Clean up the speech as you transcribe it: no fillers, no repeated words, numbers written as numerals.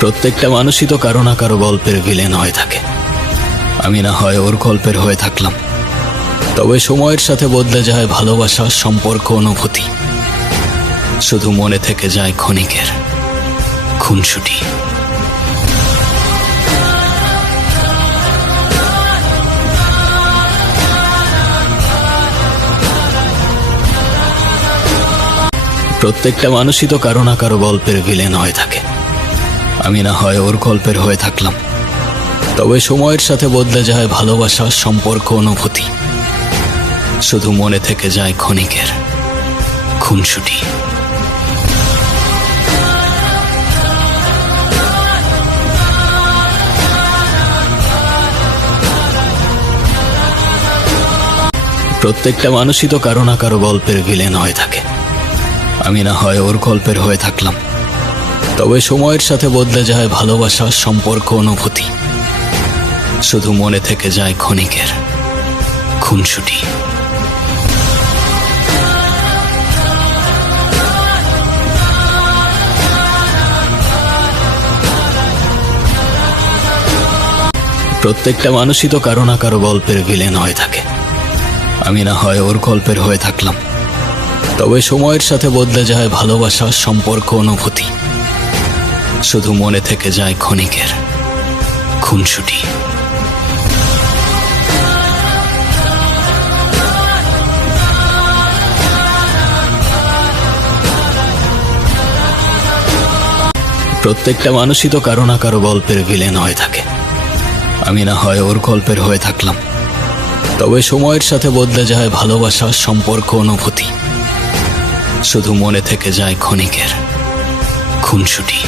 প্রত্যেকটা মানুষই তো কারো না কারো গল্পের ভিলেন হয়ে থাকে। আমি না হয় ওর গল্পের হয়ে থাকলাম, তবে সময়ের সাথে বদলে যায় ভালোবাসা, সম্পর্ক, অনুভূতি। শুধু মনে থেকে যায় ক্ষণিকের খুনসুটি। প্রত্যেকটা মানুষই তো কারো না কারো গল্পের ভিলেন হয়ে থাকে। আমি না হয় ওর গল্পের হয়ে থাকলাম, তবে সময়ের সাথে বদলে যায় ভালোবাসা, সম্পর্ক, অনুভূতি। শুধু মনে থেকে যায় ক্ষণিকের খুনসুটি। প্রত্যেকটা মানুষই তো কারো না কারো গল্পের ভিলেন হয়ে থাকে। আমি না হয় ওর গল্পের হয়ে থাকলাম, তবে সময়ের সাথে বদলে যায় ভালোবাসা, সম্পর্ক, অনুভূতি। শুধু মনে থেকে যায় ক্ষণিকের খুনসুটি। প্রত্যেকটা মানুষই তো কারো না কারো গল্পের ভিলেন হয়ে থাকে। আমি না হয় ওর গল্পের হয়ে থাকলাম, তবে সময়ের সাথে বদলে যায় ভালোবাসা, সম্পর্ক, অনুভূতি। শুধু মনে থেকে যায় ক্ষণিকের খুনসুটি। প্রত্যেকটা মানুষই তো কারো না কারো গল্পের ভিলেন হয়ে থাকে। আমি না হয় ওর গল্পের হয়ে থাকলাম, তবে সময়ের সাথে বদলে যায় ভালোবাসা, সম্পর্ক, অনুভূতি। শুধু মনে থেকে যায় ক্ষণিকের খুনসুটি।